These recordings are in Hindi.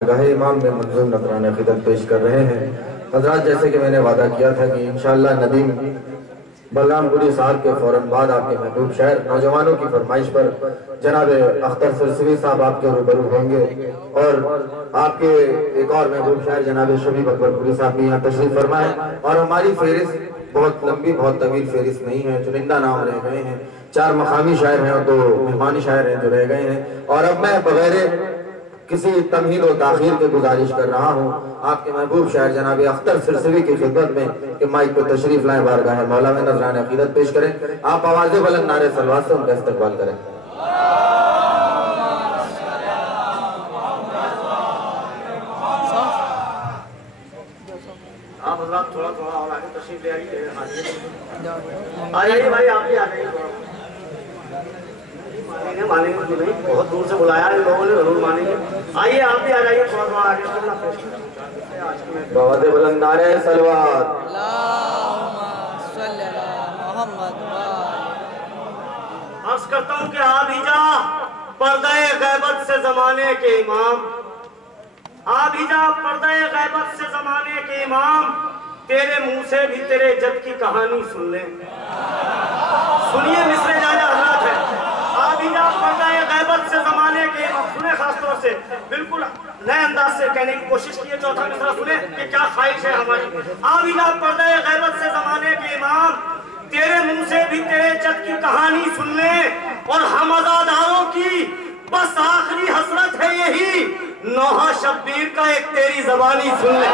गाहे इमाम में मंजूर नजराना खिदमत पेश कर रहे हैं। हजरात, जैसे कि मैंने वादा किया था कि इंशाअल्लाह नदीम बलरामपुरी साहब के फौरन बाद आपके महबूब शहर नौजवानों की फरमाइश पर जनाब अख्तर सिरसवी साहब आपके रूबरू होंगे और आपके एक और महबूब शहर जनाब शबीब अकबरपुरी साहब भी यहाँ तशरीफ फरमाए। और हमारी फेरिस्त बहुत लंबी बहुत तवील फेरिस्त नहीं है, चुनिंदा नाम रह गए हैं, 4 मकामी शायर हैं और 2 मेहमानी शायर हैं जो रह गए हैं। और अब मैं बगैर किसी तमहीद और ताखीर के गुजारिश कर रहा हूँ आपके महबूब शायर जनाब अख्तर सिरसवी की खिदमत में कि माइक पर तशरीफ लाएं, बारगाह मौला में नजराना अकीदत पेश करें। आप आवाज़ बुलंद नारे सलवात से उनका इस्तकबाल करें। आप हज़रात थोड़ा थोड़ा और आगे तशरीफ ले आइए भाई, आप भी आ जाइए। मानेंगे नहीं, बहुत दूर से बुलाया है लोगों ने, जरूर मानेंगे। आइए आप भी आ जाइए, थोड़ा थोड़ा आगे आवाज़ बुलंद नारे सलवात। अर्ज़ करता हूँ कि आप ही जा पर्दे गैबत से जमाने के इमाम, आप ही जा पर्दे गैबत से जमाने के इमाम, तेरे मुंह से भी तेरे जद की कहानी सुन ले। सुनिए मिसरे जाजा हजरत है, आप ही जा पर्दे गैबत से जमाने के इमाम, सुने खासतौर से बिल्कुल नए अंदाज से कहने की कोशिश की है। चौथा मिसरा सुने कि क्या ख्वाहिश है हमारी। आप ही जा पर्दे गैबत से जमाने के इमाम, तेरे मुंह से भी तेरे जद की कहानी सुन ले, और हम आजादारों की बस आखिरी हसरत है यही, नौहा शब्बीर का एक तेरी जबानी सुन ले।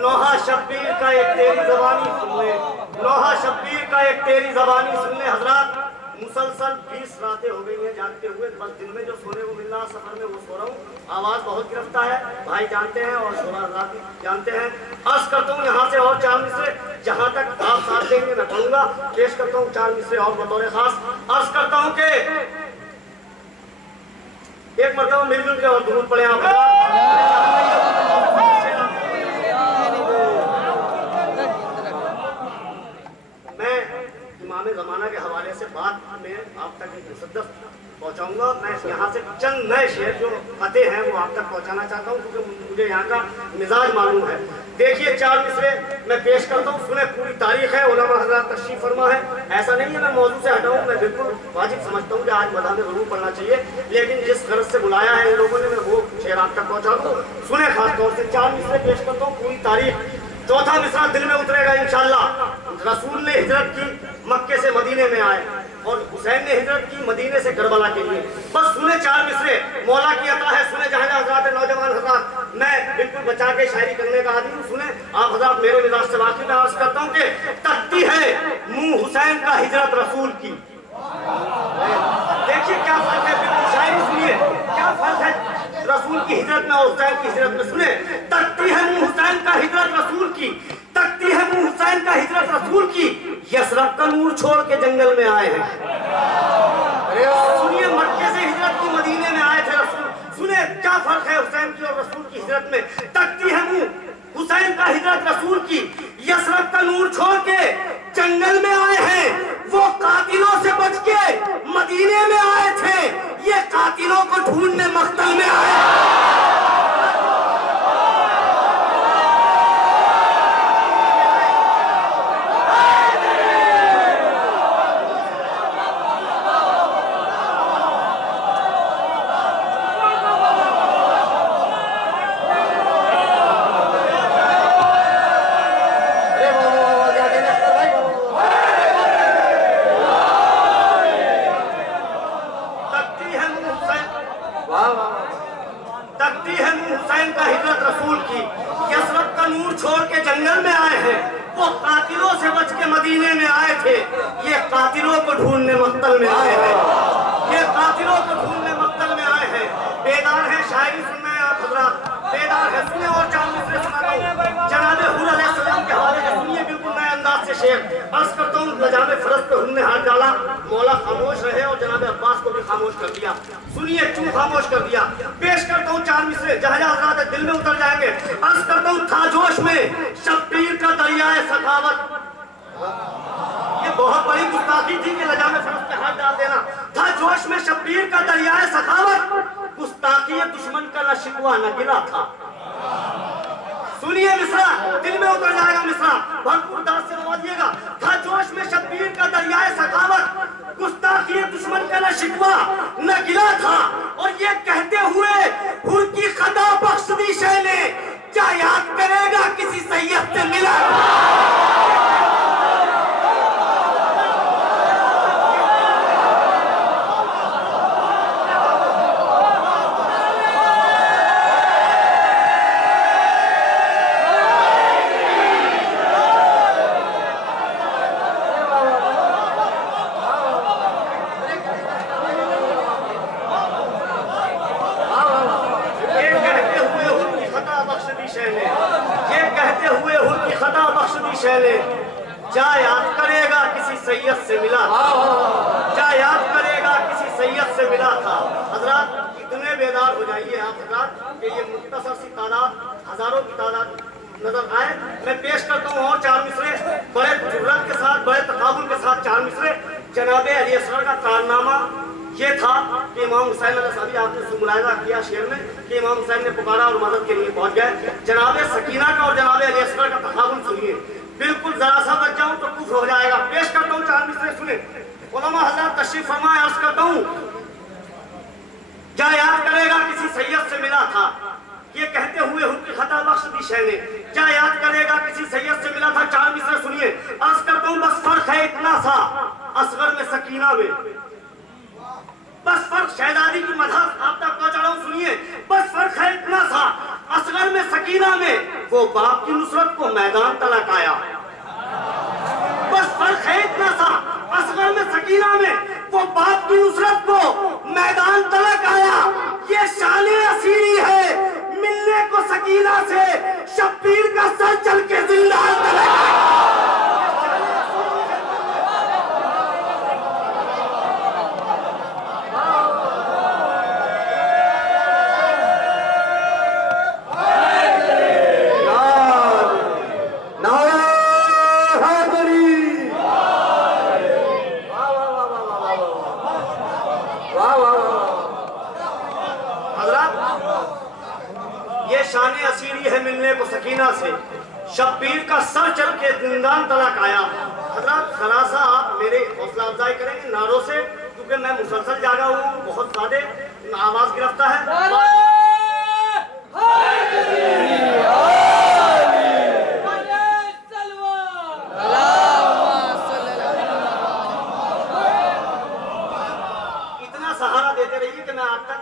नौहा शब्बीर का एक तेरी जबानी सुन ले, नौहा शब्बीर का एक तेरी जबानी सुन ले। हजरात, मुसलसल 20 रातें हो गई हैं जागते हुए, बस दिन में जो सोने को मिल रहा सफर में वो सो रहा हूँ। आवाज़ बहुत गिरफ्ता है, भाई जानते हैं और शोरा हजरात भी जानते हैं। अर्ज करता हूँ यहाँ से और 4 मिसरे, जहाँ तक आप साथ देंगे मैं पढ़ूंगा। पेश करता हूँ 4 मिसरे और बतौर खास। अर्ज करता हूँ कि एक मरतबा मिलजुल के और दुरूद पढ़े आप। ज़माना के हवाले से बात में आप तक एक मुसद्दफ पहुंचाऊंगा। मैं यहाँ से चंद नए शेर जो फतेह हैं वो आप तक पहुंचाना चाहता हूँ, क्योंकि मुझे यहाँ का मिजाज मालूम है। देखिए 4 मिसरे मैं पेश करता हूँ, सुने पूरी तारीख है, उलमा हज़रात तशरीफ फरमा है। ऐसा नहीं है मैं मौजू से हटाऊँ, मैं बिल्कुल वाजिब समझता हूँ कि आज मदा में जरूर पढ़ना चाहिए, लेकिन जिस गरज से बुलाया है इन लोगों ने मैं वो शेर आप तक पहुँचा दूँ। सुने खास तौर से 4 मिसरे पेश करता हूँ, पूरी तारीख। चौथा मिसरा दिल में उतरेगा इंशाअल्लाह। रसूल ने हिजरत की, मक्के से मदीने में आए, और हुसैन ने हिजरत की मदीने से करबला के लिए। बस सुने 4 मिसरे, मौला की अता है। सुने जहाँ हजरात नौजवान हजरात, मैं बिल्कुल बचा के शायरी करने का आदमी हूँ। सुने आप हजरात मेरे मिजाज से वाकिफ में अर्ज करता हूँ कि तकती है मुँह हुसैन का हिजरत रसूल की। देखिए क्या फर्क है, बिल्कुल शायरी सुनिए क्या फर्क है रसूल की हिजरत में और हुसैन की हिजरत में। सुने तकती है मुँह हुसैन का हिजरत रसूल की, तकती है मुँह हुसैन का हिजरत रसूल की, यसरब का नूर छोड़ के जंगल में आए हैं। सुनिए मक्के से हिजरत की मदीने में आए थे रसूल। सुने क्या फर्क है हुसैन की और रसूल की हिजरत में। तकती है मुँह हुसैन का हिजरत रसूल की, यसरब का नूर छोड़ के जंगल में आए हैं। वो कातिलों से बच के मदीने में आए थे, ये कातिलों को ढूंढने मक्तल में आए। तकती है हुसैन का हिजरत रसूल की, यसरब का नूर छोड़ के जंगल में आए हैं। वो कातिलों से बच के मदीने में आए थे, ये कातिलों को ढूंढने मक्तल में आए हैं, ये कातिलों को ढूंढने मक्तल में आए हैं। बेदार है शायरी सुनना है आप हजरात, बेदार है। सुने और 4 मिसरे सुनाता हूं जनाब हुर अलैहिस्सलाम के हवाले से, सुनिए बिल्कुल नए अंदाज से। से शेर अर्ज करता हूँ, नजामे फरज पे हमने हाथ डाला, मौला खामोश रहे और जनाब अब्बास को भी खामोश कर दिया। सुनिए, क्यों खामोश कर दिया? पेश करता हूँ 4 मिसरे, जहाँ हजरात दिल में उतर जाएंगे। अर्ज करता हूँ, था जोश में शब्बीर का दरियाए सखावत। ये बहुत बड़ी गुस्ताखी थी कि नजामे फरज पे हाथ डाल देना। था जोश में शब्बीर का दरियाए सखावत, गुस्ताखी दुश्मन का न शिकवा न गिला था। सुनिए मिसरा, दिल में उतर जाएगा मिसरा, भरपूर दास से नवाजिएगा। था जोश में शब्बीर का दरियाए सखावत, गुस्ताखी दुश्मन का न शिकवा न गिला था। और ये कहते हुए हुर की खता बख्श दी शह ने, क्या याद करेगा किसी सैयद से मिला। क्या याद करेगा किसी सैयद से मिला था, क्या याद करेगा किसी सैयद से मिला था। हजरात इतने बेदार हो जाइए आप हजरात कि ये मुख्तसर सी तादाद, हजारों की तादाद नजर आए। मैं पेश करता हूँ और 4 मिसरे, बड़े जुर्रत के साथ, बड़े तकाबुल के साथ 4 मिसरे। जनाबे अली असगर का कारनामा ये था कि इमाम हुसैन अभी आपने मुलाहिजा किया शेर में कि इमाम हुसैन ने पुकारा और मदद के लिए पहुंच गए। जनाबे सकीना का और जनाबे अली असगर का तकाबुल सुनिए, बिल्कुल जरा सा बच जाऊं तो कुफ्र हो जाएगा। पेश करता हूं 4 मिसरे, सुने। उलमा हज़रात तशरीफ फरमाए, अर्ज करता हूं, क्या याद करेगा किसी सैयद से मिला था, ये कहते हुए उनकी खता बख्श दी शह ने, क्या याद करेगा किसी सैयद से मिला था। 4 मिसरे सुनिए, अर्ज करता हूं, बस फर्क है इतना सा असगर में सकीना में, बस फर्क शहजादी की मदद आप तक पहुंचा रहा हूं, सुनिए। बस फर्क है इतना सा असगर में सकीना में, वो बाप की नुसरत को मैदान तलक आया। बस फर्क है इतना सा असगर में सकीना में, वो बाप की नुसरत को मैदान तलक आया। ये शान-ए असीरी है मिलने को सकीना से, शब्बीर का सर चल के जिंदान तलक आया। शान असीरी है मिलने को सकीना से, शब्बीर का सर चल के जिंदान तलक आया। हजरत जरा सा आप मेरे हौसला अफजाई करेंगे नारों से, क्योंकि मैं मुसलसल जागा हूँ, बहुत ज्यादा आवाज गिरफ्ता है। इतना सहारा देते रहिए कि मैं आप तक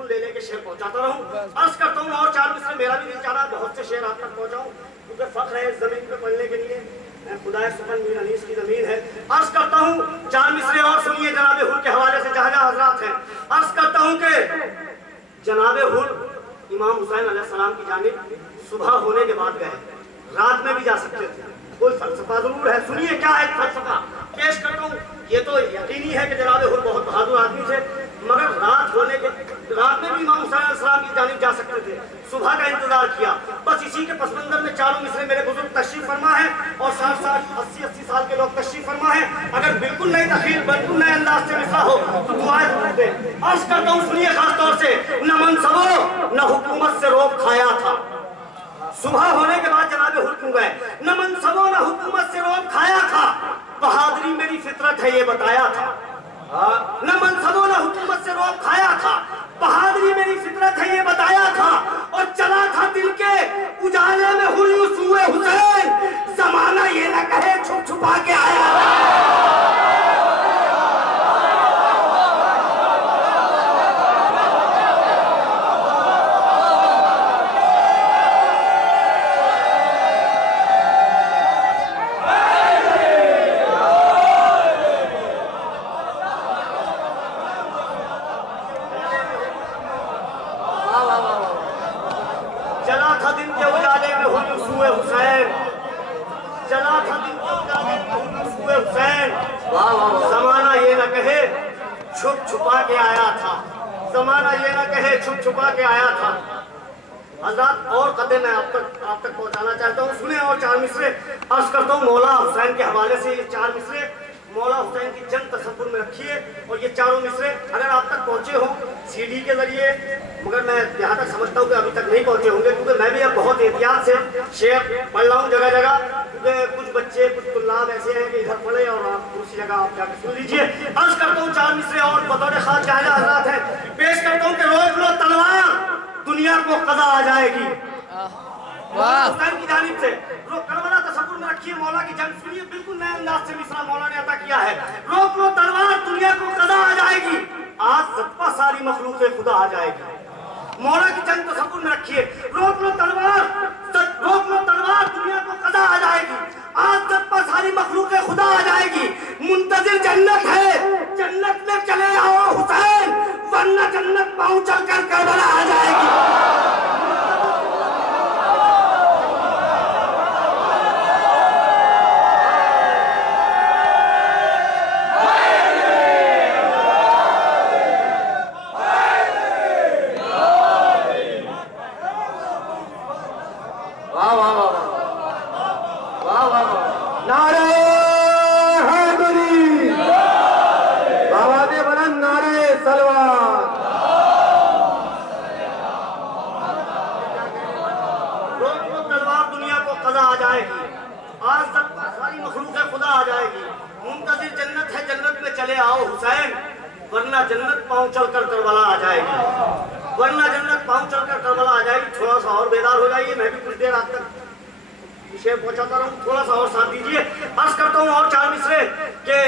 ले लेके शेर पहुंचाता रहूं। अर्ज करता हूं और 4 मिसरे, मेरा भी दिल चाह रहा है बहुत से शेर आप तक पहुंचाऊं, क्योंकि फख्र है इस जमीन पे पढ़ने के लिए, खुदाए सुबहान मीर अनीस की जमीन है। अर्ज करता हूं 4 मिसरे और सुनिए, जनाबे हुर के हवाले से जहां जहां हजरात हैं। अर्ज करता हूं कि जनाबे हुर इमाम हुसैन अलैहिस्सलाम की जानिब सुबह होने के बाद गए, रात में भी जा सकते थे, कोई फलसफा जरूर है। सुनिए क्या है फलसफा, पेश करता हूं। ये तो यकीनी है कि जनाबे हुर बहुत बहादुर आदमी थे, मगर रात में भी इमाम हुसैन अलैहिस्सलाम की जानिब जा सकते थे, सुबह का इंतजार किया। बस इसी के पसमंदर में 4 मिसरे मेरे बुजुर्ग तशरीफ फरमा है और 60-80 साल के लोग तशरीफ फरमा है। अगर बिल्कुल नई तखील, बिल्कुल नए अंदाज से मिसरा हो तो दुआएं जरूर दें। अर्ज करता हूँ, सुनिए खास तौर से, न मनसबो न हुकूमत से रोब खाया था। सुबह होने के बाद जनाबे हुर क्यों गए? न मनसबो न हुकूमत से रोब खाया था, बहादुरी मेरी फितरत है ये बताया था। न मनसबो न हुकूमत से रोब खाया था, बहादुरी मेरी फितरत है ये बताया था। और चला था दिल के उजाले में हुर्यूसुए हुसैन, जमाना ये न कहे छुप छुपा के आया। चला था दिन के उजाले में हुर्यूसुए हुसैन, चला था जमाना ये न कहे छुप छुपा के आया था, जमाना ये न कहे छुप छुपा के आया था। हजरत और कदे मैं आप तक पहुंचाना चाहता हूँ, सुने और चार मिसरे अर्ज करता हूँ। मौला हुसैन के हवाले से ये चार मिसरे मौला हुसैन की जंग तसव्वुर में रखिए। और ये चारों मिसरे अगर आप तक पहुंचे हो सीडी के जरिए, मगर मैं यहाँ तक समझता हूँ कि अभी तक नहीं पहुंचे होंगे, क्योंकि मैं भी अब बहुत एहतियात से शेर पढ़ रहा हूँ जगह जगह, क्योंकि कुछ बच्चे कुछ तुल्लाब ऐसे हैं कि इधर पढ़े और आप दूसरी जगह आप जाकर सुन लीजिए। अर्ज करता हूँ चार मिसरे और बतौर खास जाहिर हजरात है पेश करता हूँ कि रोक लो तलवार दुनिया को कदा आ जाएगी। हुसैन की जानिब से करबला तसव्वुर में रखिए, मौला की जंग सुनिए, बिल्कुल नए अंदाज से मिसरा मौला ने अता किया है। रोक लो तलवार दुनिया को कदा आ जाएगी, आज सत्ता सारी मखलूक खुदा आ जाएगी। मौला की जंग तसव्वुर में रखिए, रोक लो तलवार दुनिया को कदा आ जाएगी, आज सत्ता सारी मखलूक खुदा आ जाएगी। मुंतजिर जन्नत है, जन्नत में चले आओ हुसैन, वरना जन्नत पांव चलकर करबला आ जाएगी। वरना जन्नत पांव चलकर करबला आ जाएगी, वरना जन्नत पांव चलकर करबला आ जाएगी। थोड़ा सा और बेदार हो जाइए, मैं भी कुछ देर आप तक विषय पहुंचाता रहूं, थोड़ा सा और साथ दीजिए। अर्ज करता हूं और चार मिसरे के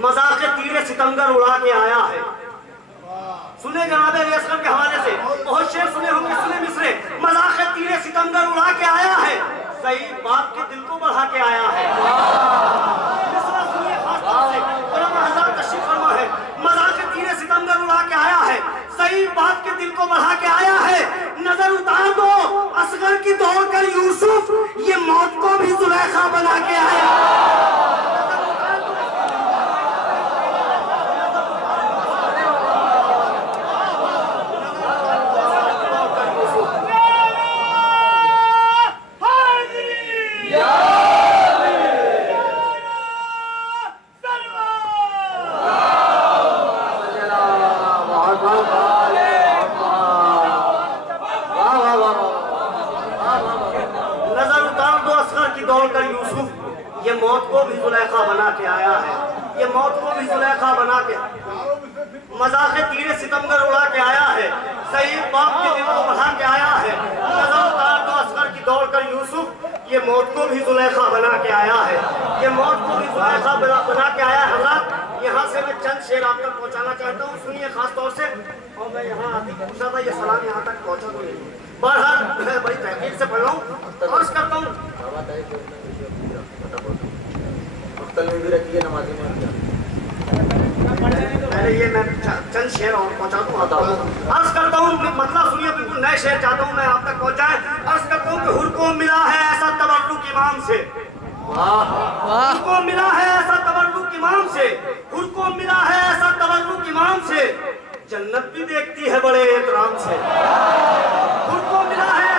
मजाक तीरे सितमगर उड़ा के आया है। सुने जनाबे रेसकर के हवाले से बहुत शेर सुने होंगे, सुने मिसरे मजाक तीरे सितमगर उड़ा के आया है, सही बात के दिल को बढ़ा के आया है। मिसरा सुनिए खास तौर से, उलमा हज़रात तशरीफ फरमा है, मजाक तीरे सितमगर उड़ा के आया है, सही बात के दिल को बढ़ा के आया है। नजर उतार दो असगर की दौड़ कर यूसुफ, ये मौत को भी जुलेखा बना के आया। मौत को भी जुलेखा बना के आया है, ये मौत को भी जुलेखा बना के मजाक तीरे सितमगर उड़ा के आया है, सही बाप के दिल को बढ़ा के आया है। नजर उतार दो असगर की दौड़ कर यूसुफ, ये मौत को भी जुलेखा बना के आया है, ये मौत को भी जुलेखा बना के आया है। हज़रात यहाँ से मैं चंद शेर आप तक पहुँचाना चाहता हूँ, सुनिए खास तौर से। और मैं यहाँ आती पूछा था, ये सलाम यहाँ तक पहुँचा तो नहीं, बहरहाल मैं बड़ी तहकीक से पढ़ रहा हूँ। अर्ज करता हूँ में भी रखिए, नमाजी में पहले ये मैं चंद शेर और पहुंचा दूं आपको। अर्ज करता हूँ, मतलब सुनिए, बिल्कुल नए शेर चाहता हूँ मैं आप तक पहुंचाए। अर्ज करता हूँ कि हुर को मिला है ऐसा तबर्रुक इमाम से, हुर को मिला है ऐसा तबर्रुक इमाम से, हुर को मिला है ऐसा तबर्रुक इमाम से, जन्नत भी देखती है बड़े एहतराम से। हुर को मिला है ऐसा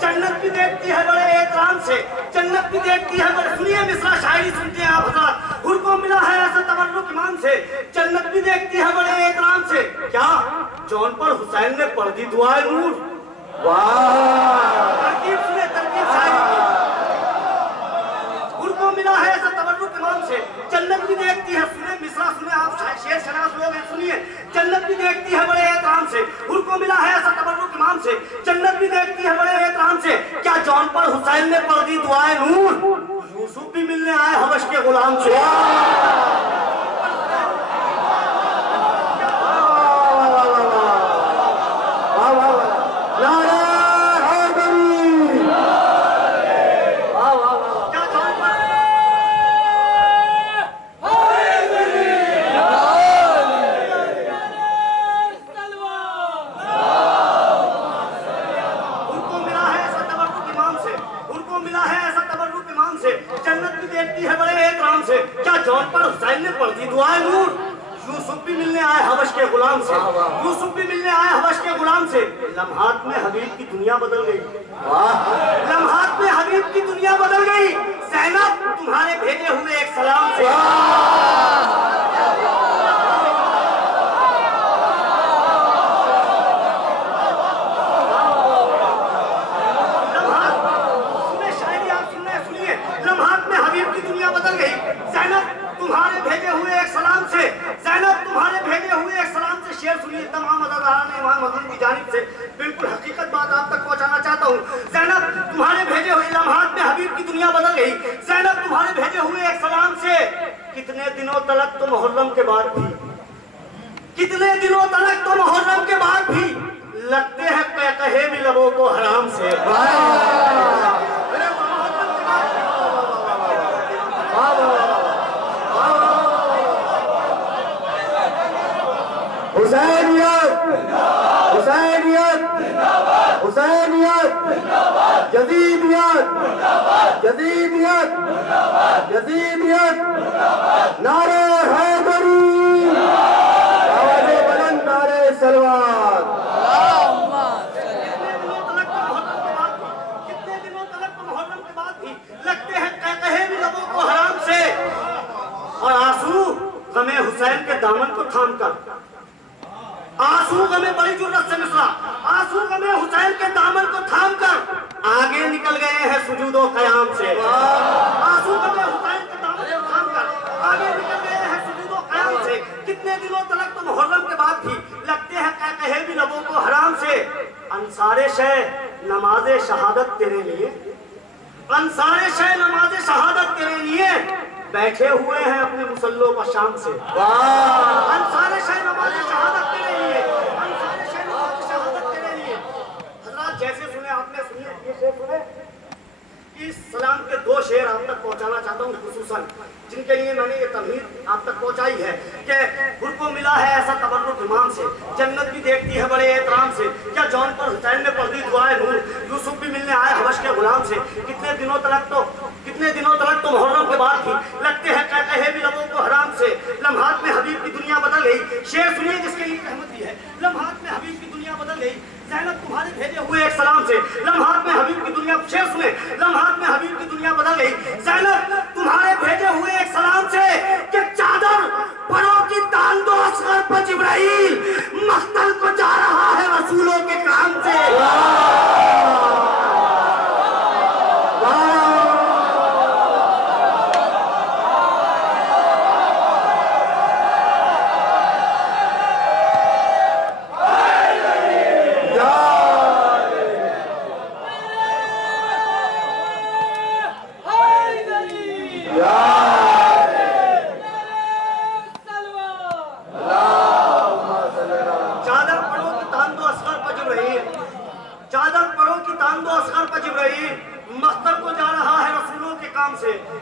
जन्नत भी देखती है बड़े एहतराम से, जन्नत भी देखती है बड़े। सुनिए मिसरा शायरी सुनते हैं आप हज़रात। हुर को मिला है ऐसा तबर्रुक इमाम से, जन्नत भी देखती है बड़े एहतराम से, क्या जौन पर हुसैन ने पढ़ दी दुआए नूर। वाह, तरकीब सुने, तरकीब शायरी की। हुर को मिला है ऐसा तबर्रुक इमाम से, जन्नत भी देखती है, सुने मिसरा सुने आप, शेर शनास लोग हैं, सुनिए। जन्नत भी देखती है बड़े एहतराम से, हुर को मिला है ऐसा तबर्रुक इमाम से, जन्नत भी देखती है बड़े एहतराम से, क्या जौन पर हुसैन ने पढ़ दी दुआए नूर, यूसुफ भी मिलने आए हबश के गुलाम से। से, क्या जौन पर हुसैन ने पढ़ दी दुआए नूर। यूसुफ भी मिलने आए हबश के गुलाम से, यूसुफ भी मिलने आए हबश के गुलाम से। लम्हात में हबीब की दुनिया बदल गई, लम्हात में हबीब की दुनिया बदल गई। ज़ैनब तुम्हारे भेजे हुए एक सलाम से। लम्हात में हबीब की दुनिया बदल गई। ज़ैनब तुम्हारे भेजे हुए एक सलाम से, ज़ैनब तुम्हारे भेजे हुए एक सलाम से। शेर सुनिए तमाम अज़ादारान इमाम मज़लूम की जानिब से, बिल्कुल हकीकत बात आप तक पहुंचाना चाहता हूँ। ज़ैनब तुम्हारे भेजे हुए, लम्हात में हबीब की दुनिया बदल गई। ज़ैनब तुम्हारे भेजे हुए एक सलाम से। कितने दिनों तलक तो मुहर्रम के बाद भी, कितने दिनों तलक तो मुहर्रम के बाद भी लगते हैं कहे भी लबों को हराम से। हुसैनियत, हुसैनियत, हुसैनियत, यजीदियत, यजीदियत, यजीदियत, नारे हैदरी, आवाज़े बुलंद, नारे सलवात। कितने दिनों तलक तो मुहर्रम के बाद भी लगते हैं कहे भी लबों को हराम से। और आंसू गमे हुसैन के दामन को थाम कर, आंसू गमे बड़ी जुर्रत से मिसरा, आंसू गमे हुसैन के दामन को थाम कर आगे निकल गए हैं सुजूदो कयाम से। आंसू गमे हुसैन के दामन को थाम कर आगे निकल गए हैं सुजूदो कयाम से। कितने दिनों तलक तो मुहर्रम के बाद भी लगते हैं कहे भी लबों को हराम से। अंसारे शह नमाज़े शहादत तेरे लिए, अंसारे शह नमाज़े शहादत तेरे लिए बैठे हुए हैं अपने मुसल्लों पर शाम से। अंसारे शह नमाज़े शहादत तेरे लिए, अंसारे शह नमाज़े शहादत तेरे लिए। हज़रात जैसे सुने आपने, सुनिए ये शेर सुने। इस सलाम के दो शेर आप तक पहुंचाना चाहता हूँ, खुसूसन जिनके लिए मैंने ये तमहीद आप तक पहुंचाई है कि गुरको मिला है ऐसा तबर्रुक इमाम से, जन्नत भी देखती है बड़े एहतराम से। क्या जौन पर हुसैन ने पढ़ दी दुआए नूर, यूसुफ भी मिलने आए हबश के गुलाम से। कितने दिनों तलक तो मुहर्रम के बाद भी लगते हैं कहे भी लबों को हराम से। लम्हात में हबीब की दुनिया बदल गई। शेर सुनिए जिसके लिए रहमत दी है। लम्हात में हबीब की दुनिया बदल गई। ज़ैनब तुम्हारे भेजे हुए एक सलाम से। लम्हात में हबीब की दुनिया, शेर सुने, लम्हात में हबीब की दुनिया बदल गई। ज़ैनब तुम्हारे भेजे हुए एक सलाम से कि चादर परों की तान दो असगर पर जिब्राइल, मख्तल को जा रहा है रसूलों के काम से।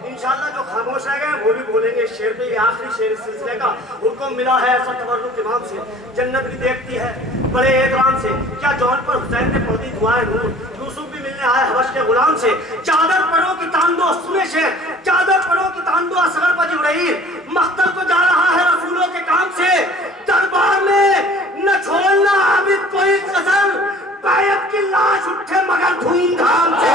इंशाअल्लाह जो खामोश रह गए वो भी बोलेंगे शेर पे। ये आखिरी शेर इस सिलसिले का। उनको मिला है ऐसा तबर्रुक इमाम से, जन्नत भी देखती है बड़े एहतराम से। क्या जौन पर हुसैन ने पढ़ दी दुआए नूर, यूसुफ भी मिलने आए हबश के गुलाम से। चादर परों की तान दो, सुने शेर, चादर परों की तान दो असगर पर जिब्राइल, मख्तल को जा रहा है रसूलों के काम से। दरबार में न छोड़ना आबिद कोई कसर, बैत की लाश उठे मगर धूमधाम से।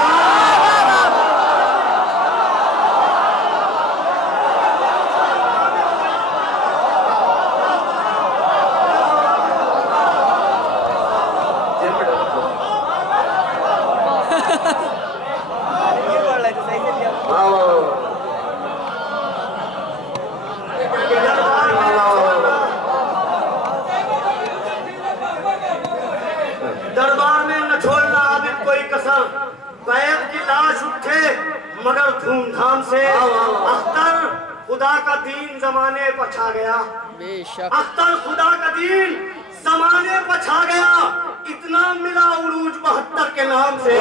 दरबार में न छोड़ना आबिद कोई कसर, बैत की लाश उठे मगर धूमधाम से। अख्तर खुदा का दीन जमाने पर छा गया, अख्तर खुदा का दीन जमाने पर छा गया। इतना मिला उरूज 72 के नाम से।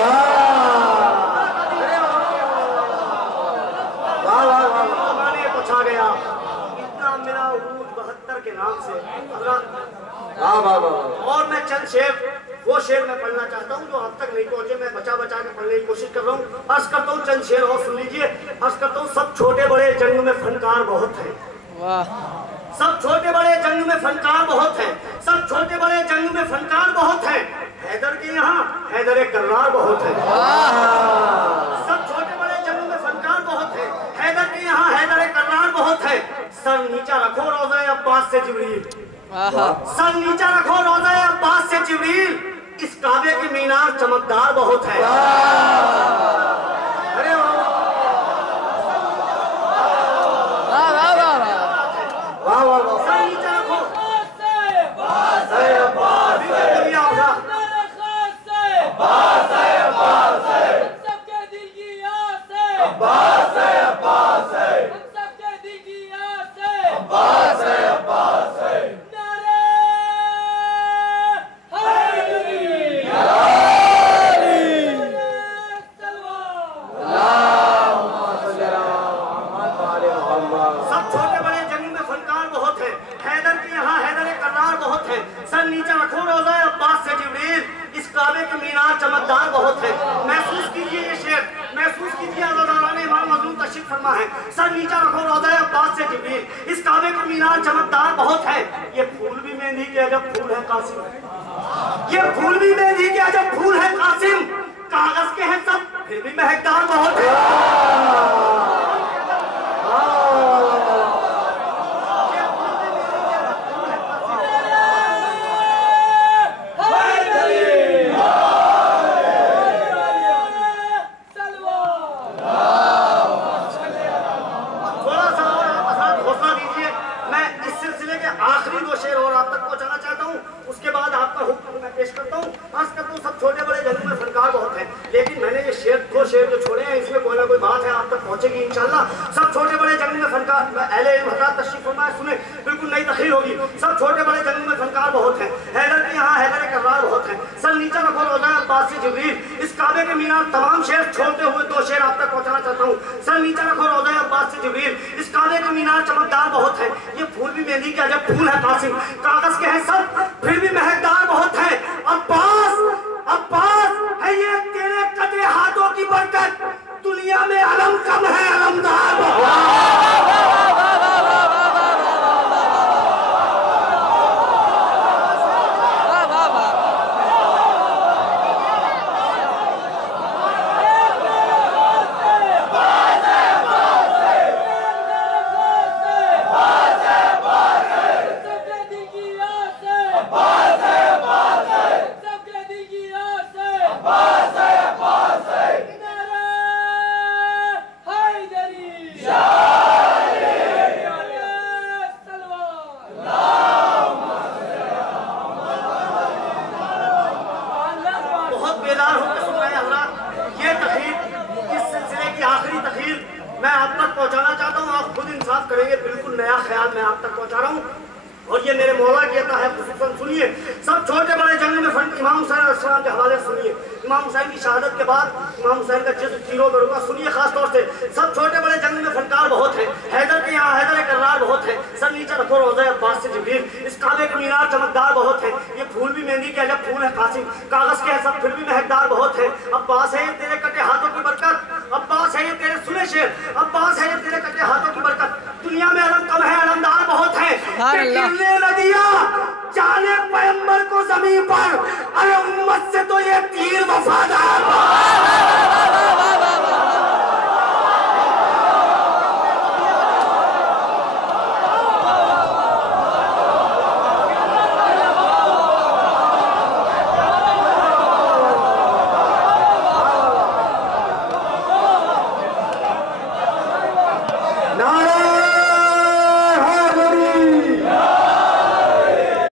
जमाने पर छा गया, इतना मिला उरूज 72 के नाम से। और मैं चंद शेर वो शेर मैं पढ़ना चाहता हूँ जो आप तक नहीं पहुंचे, मैं बचा बचा के पढ़ने की कोशिश कर रहा हूँ। अर्ज करता हूँ चंद शेर और सुन लीजिए। अर्ज करता हूँ सब छोटे बड़े जंग में फनकार बहुत है। सब छोटे बड़े जंग में फनकार बहुत है। सब छोटे बड़े जंग में फनकार बहुत है। हैदर के यहाँ हैदर कर्रार बहुत है। सब छोटे बड़े जंग में फनकार बहुत है। हैदर के यहाँ हैदर कर्रार बहुत है। सर नीचा रखो रोज़ा अब्बास से जिब्रील, सर नीचा रखो रोज़ा अब्बास से जिब्रील, इस काबे के मीनार चमकदार बहुत है। अरे वाह वाह वाह वाह, सर नीचा रखो सबके दिल की आस है अब्बास है, अब्बास है, सबके दिल की आस है अब्बास है, अब्बास है। नारे हैदरी या अली सलवात अल्लाहुम्मा सल्ली अला मुहम्मद। सब छोटे बड़े जंग में फनकार बहुत है। हैदर के यहाँ हैदर कर्रार बहुत है। सर नीचा रखो रोज़ा अब्बास से जिब्रील, इस काबे के मीनार चमकदार बहुत है। महसूस कीजिए ये शेर, महसूस कीजिए अज़ादारा ने इमाम मज़लूम तशरीफ फरमा है। सर नीचा रखो रोज़ा अब्बास से जिब्रील, इस काबे का मीनार चमकदार बहुत है। ये फूल भी मेहंदी के अजब फूल है कासिम, ये फूल भी मेहंदी के अजब फूल है कासिम, कागज के हैं सब फिर भी महकदार बहुत है। आखिरी दो शेर और आप तक पहुंचाना चाहता हूं, उसके बाद आपका हुक्म मैं पेश करता हूं। आज करता हूं सब छोटे बड़े जंग में फनकार बहुत है, लेकिन मैंने ये शेर दो शेर जो छोड़े हैं इसमें कोई ना कोई बात है आप तक पहुंचेगी इंशाल्लाह। सब छोटे बड़े जंग में फनकार, अहले इल्म हज़रात तशरीफ फरमाए, सुने बिल्कुल नई तकरीर होगी। सब छोटे बड़े जंग में फनकार बहुत है। हैदर के यहाँ हैदर कर्रार बहुत है। सर नीचा रखो रोज़ा अब्बास से जिब्रील, इस काबे के मीनार तमाम शेर छोड़ते हुए दो शेर आप तक पहुंचाना चाहता हूँ। सर नीचा रखो रोज़ा अब्बास से जिब्रील, इस काबे के मीनार चमकदार बहुत है। ये फूल भी मेहंदी के अजब फूल है कासिम, कागज के हैं सब फिर भी महकदार बहुत है। अब्बास अब्बास है ये तेरे कटे हाथों की बरकत, दुनिया में अलम कम है अलमदार। मैं आप तक पहुंचाना चाहता हूं, आप खुद इंसाफ करेंगे, बिल्कुल नया ख्याल मैं आप तक पहुंचा रहा हूं और ये मेरे मौला कहता है। खुसूसन सुनिए, सब छोटे बड़े जंग में फन इमाम हुसैन अलैहिस्सलाम के हवाले सुनिए। इमाम हुसैन की शहादत के बाद इमाम हुसैन का जिस्म तीरों में रुका, सुनिए खास तौर से। सब छोटे बड़े जंग में फनकार बहुत है। हैदर के यहाँ हैदर कर्रार बहुत है। सर नीचे रखो रोज़ा अब्बास से जिब्रील, इस काबे के मीनार चमकदार बहुत है। ये फूल भी मेहंदी के अजब फूल है कासिम, कागज के हैं सब फिर भी महकदार बहुत है। अब्बास है ये तेरे कटे हाथों की बरकत, अब्बास है ये तेरे सुने शेर, अब्बास है ये तेरे कटे हाथों की बरकत, दुनिया में अलम कम है अलमदार बहुत है। गिरने न दिया जाने पैगंबर को ज़मीन पर, अरे